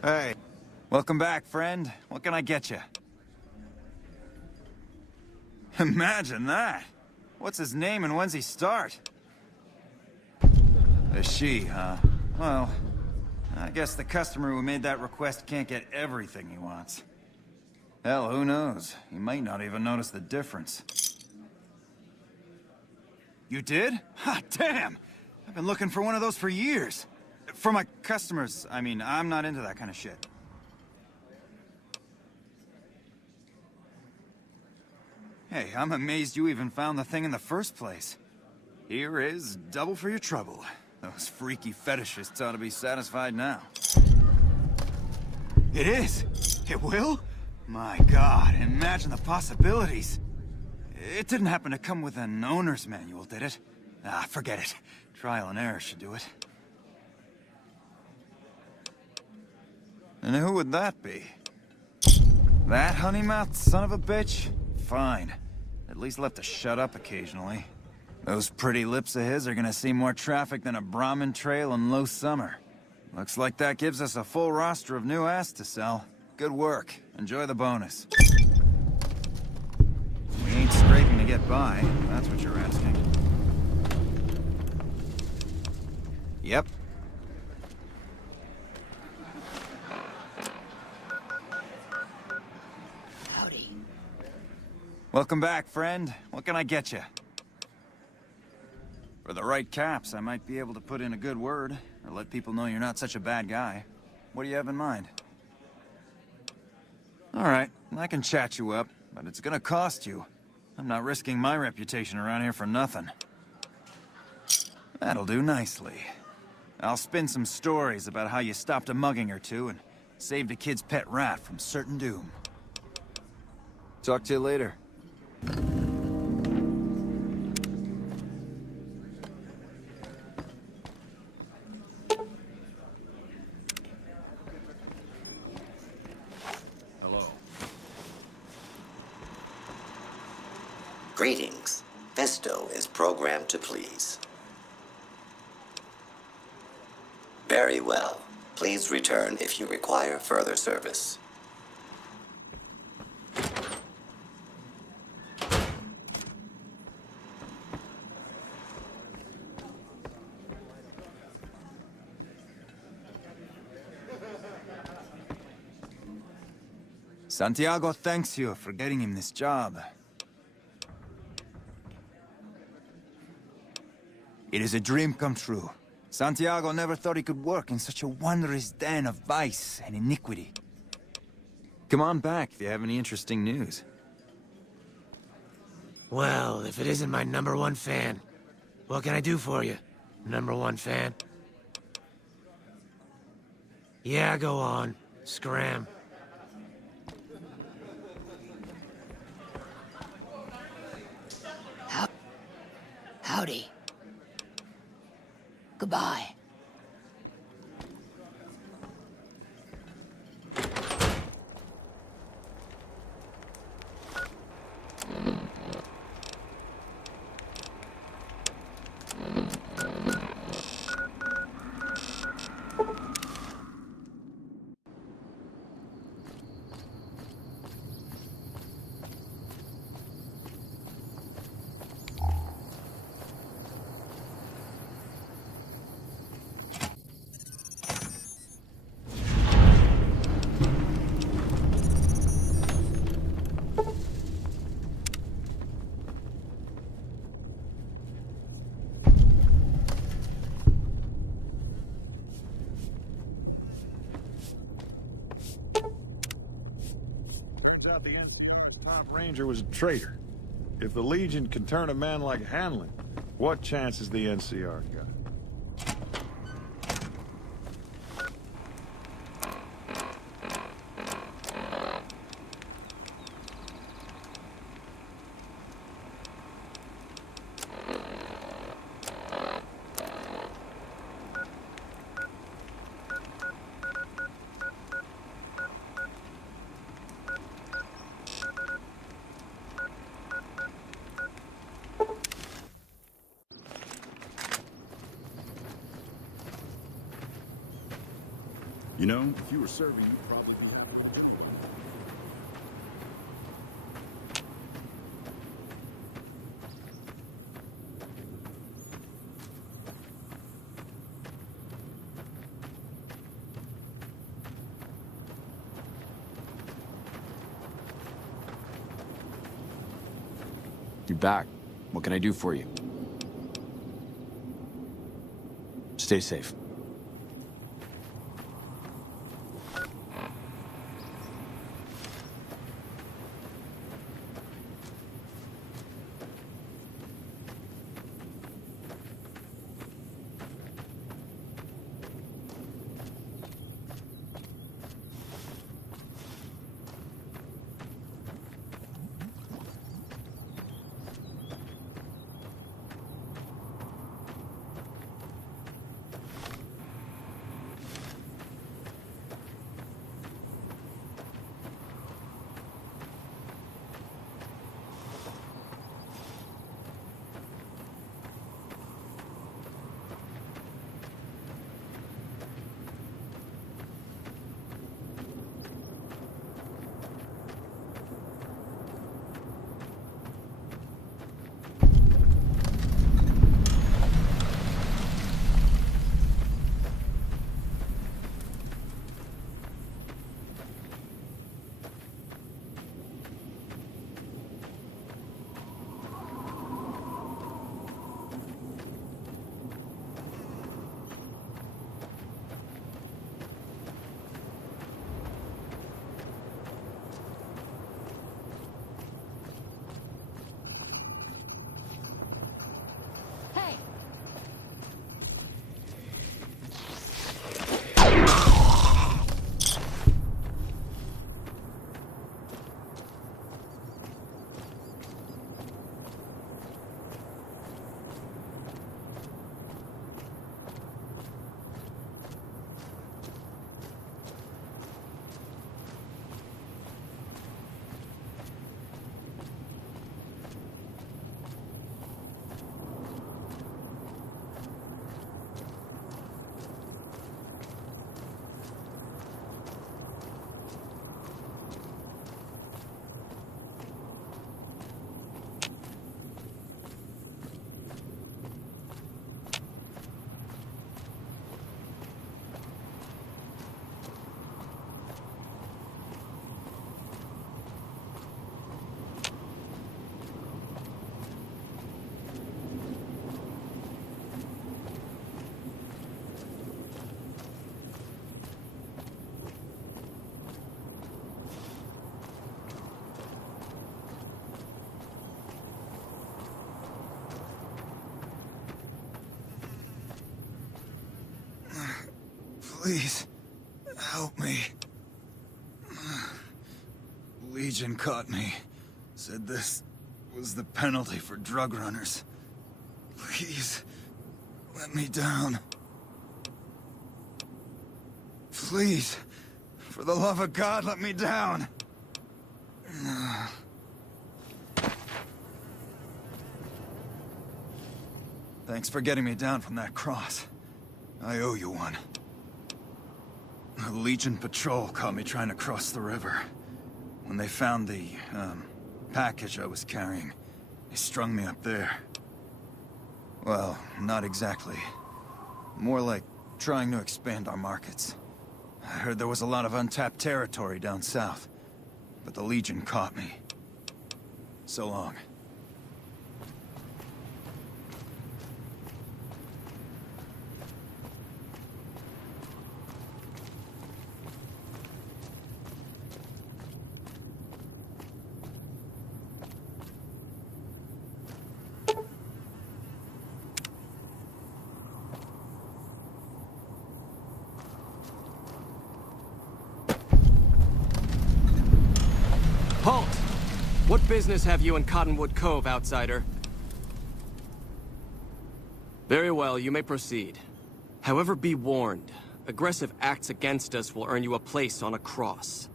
Hey, welcome back, friend. What can I get you? Imagine that! What's his name and when's he start? A she, huh? Well, I guess the customer who made that request can't get everything he wants. Hell, who knows? He might not even notice the difference. You did? Ha, damn! I've been looking for one of those for years. For my customers, I mean, I'm not into that kind of shit. Hey, I'm amazed you even found the thing in the first place. Here is double for your trouble. Those freaky fetishists ought to be satisfied now. It is? It will? My God, imagine the possibilities. It didn't happen to come with an owner's manual, did it? Ah, forget it. Trial and error should do it. And who would that be? That honey-mouthed son of a bitch? Fine. At least left to shut up occasionally. Those pretty lips of his are gonna see more traffic than a Brahmin trail in low summer. Looks like that gives us a full roster of new ass to sell. Good work. Enjoy the bonus. We ain't scraping to get by, that's what you're asking. Yep. Welcome back, friend. What can I get you? For the right caps, I might be able to put in a good word, or let people know you're not such a bad guy. What do you have in mind? Alright, I can chat you up, but it's gonna cost you. I'm not risking my reputation around here for nothing. That'll do nicely. I'll spin some stories about how you stopped a mugging or two and saved a kid's pet rat from certain doom. Talk to you later. Hello. Greetings. Fisto is programmed to please. Very well. Please return if you require further service. Santiago thanks you for getting him this job. It is a dream come true. Santiago never thought he could work in such a wondrous den of vice and iniquity. Come on back if you have any interesting news. Well, if it isn't my #1 fan, what can I do for you, #1 fan? Yeah, go on. Scram. Howdy. Goodbye. Out the end, top ranger was a traitor. If the Legion can turn a man like Hanlon, what chance has the NCR got? You know, if you were serving, you'd probably be happy. You're back. What can I do for you? Stay safe. Please, help me. Legion caught me. Said this was the penalty for drug runners. Please, let me down. Please, for the love of God, let me down. Thanks for getting me down from that cross. I owe you one. A Legion patrol caught me trying to cross the river. When they found the, package I was carrying, they strung me up there. Well, not exactly. More like trying to expand our markets. I heard there was a lot of untapped territory down south, but the Legion caught me. So long. Halt! What business have you in Cottonwood Cove, outsider? Very well, you may proceed. However, be warned. Aggressive acts against us will earn you a place on a cross.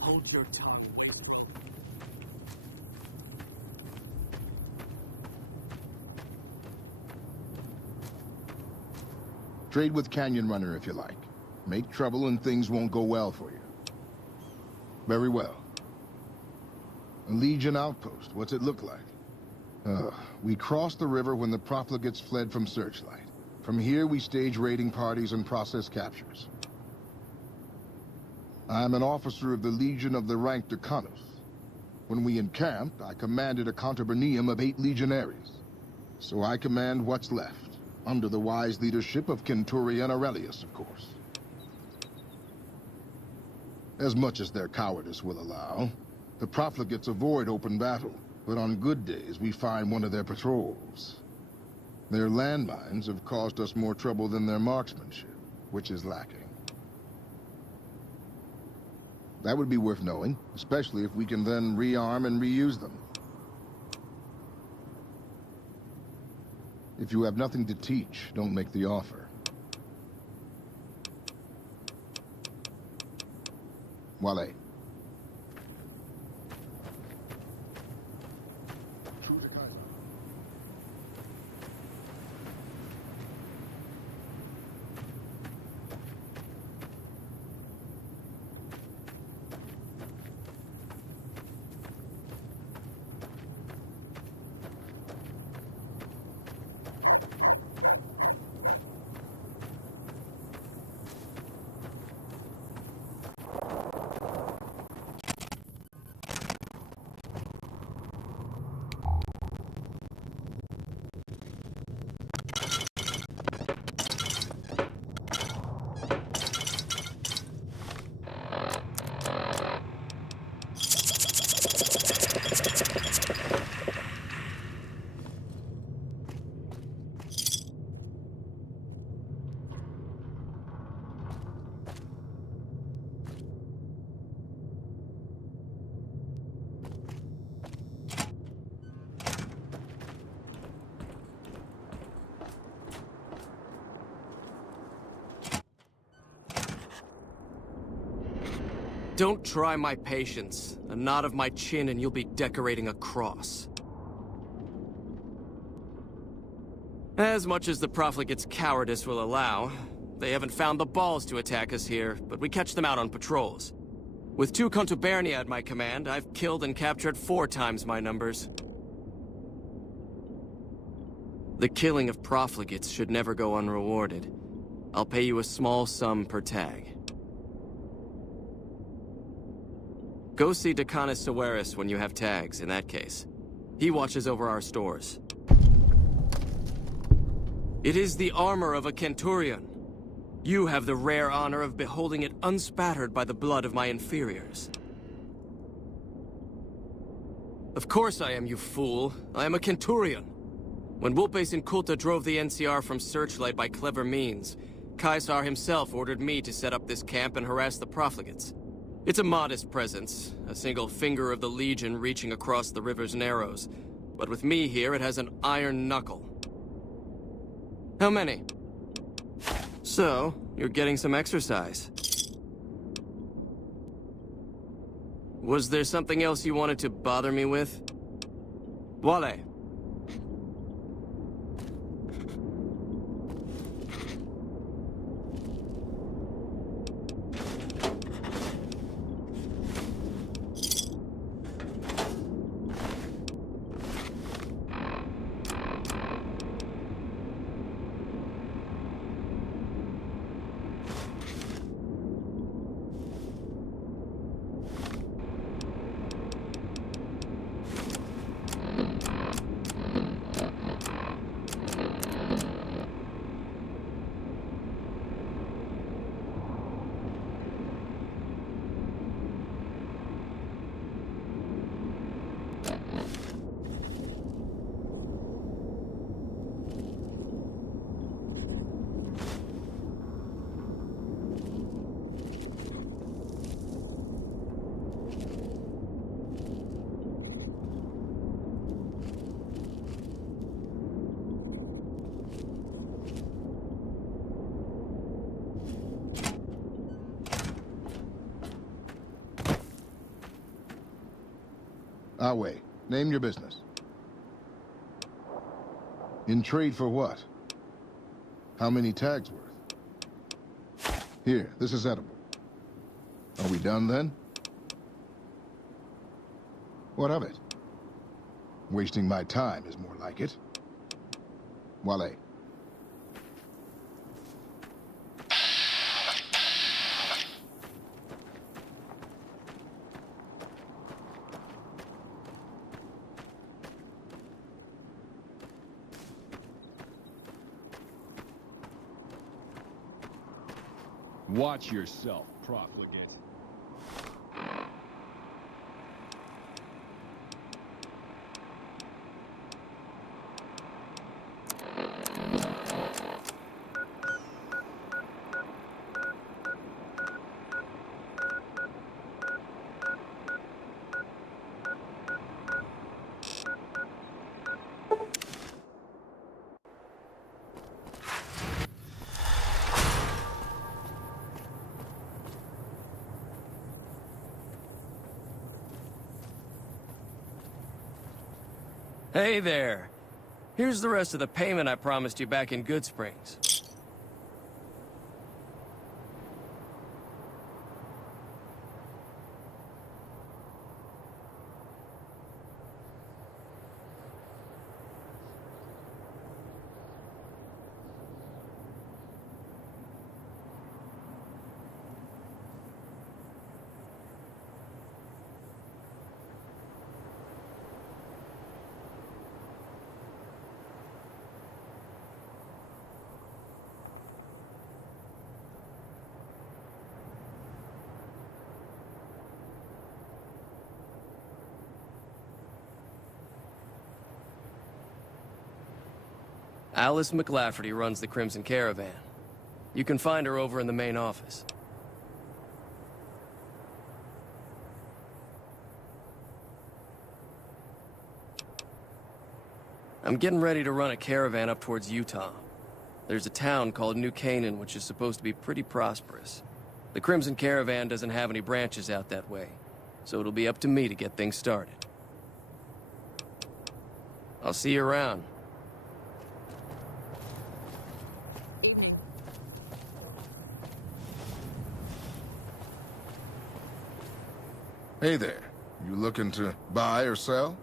Hold your tongue. Trade with Canyon Runner if you like. Make trouble and things won't go well for you. Very well. A Legion outpost, what's it look like? We crossed the river when the profligates fled from Searchlight. From here we stage raiding parties and process captures. I'm an officer of the Legion of the rank Decanus. When we encamped, I commanded a contubernium of 8 legionaries. So I command what's left. Under the wise leadership of Centurion Aurelius, of course. As much as their cowardice will allow, the profligates avoid open battle, but on good days we find one of their patrols. Their landmines have caused us more trouble than their marksmanship, which is lacking. That would be worth knowing, especially if we can then rearm and reuse them. If you have nothing to teach, don't make the offer. Wale. Don't try my patience. A nod of my chin and you'll be decorating a cross. As much as the profligates' cowardice will allow, they haven't found the balls to attack us here, but we catch them out on patrols. With 2 contubernia at my command, I've killed and captured 4 times my numbers. The killing of profligates should never go unrewarded. I'll pay you a small sum per tag. Go see Decanus Severus when you have tags, in that case. He watches over our stores. It is the armor of a Centurion. You have the rare honor of beholding it unspattered by the blood of my inferiors. Of course I am, you fool. I am a Centurion. When Vulpes Inculta drove the NCR from Searchlight by clever means, Caesar himself ordered me to set up this camp and harass the profligates. It's a modest presence, a single finger of the Legion reaching across the river's narrows. But with me here, it has an iron knuckle. How many? So, you're getting some exercise. Was there something else you wanted to bother me with? Wale. Awe, name your business. In trade for what? How many tags worth? Here, this is edible. Are we done then? What of it? Wasting my time is more like it. Wale. Watch yourself, profligate. Hey there. Here's the rest of the payment I promised you back in Good Springs. Alice McLafferty runs the Crimson Caravan. You can find her over in the main office. I'm getting ready to run a caravan up towards Utah. There's a town called New Canaan which is supposed to be pretty prosperous. The Crimson Caravan doesn't have any branches out that way, so it'll be up to me to get things started. I'll see you around. Hey there. You looking to buy or sell?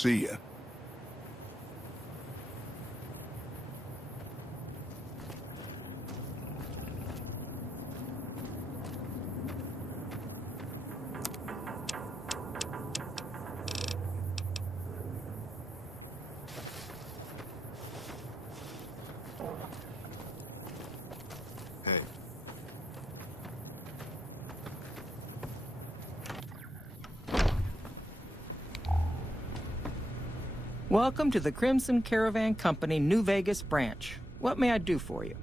See ya. Hey. Welcome to the Crimson Caravan Company New Vegas branch. What may I do for you?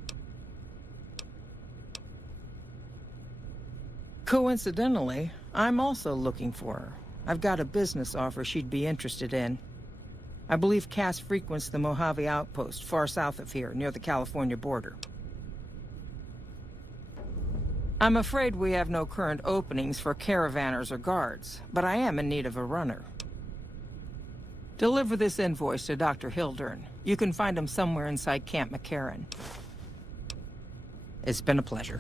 Coincidentally, I'm also looking for her. I've got a business offer she'd be interested in. I believe Cass frequents the Mojave Outpost, far south of here, near the California border. I'm afraid we have no current openings for caravanners or guards, but I am in need of a runner. Deliver this invoice to Dr. Hildern. You can find him somewhere inside Camp McCarran. It's been a pleasure.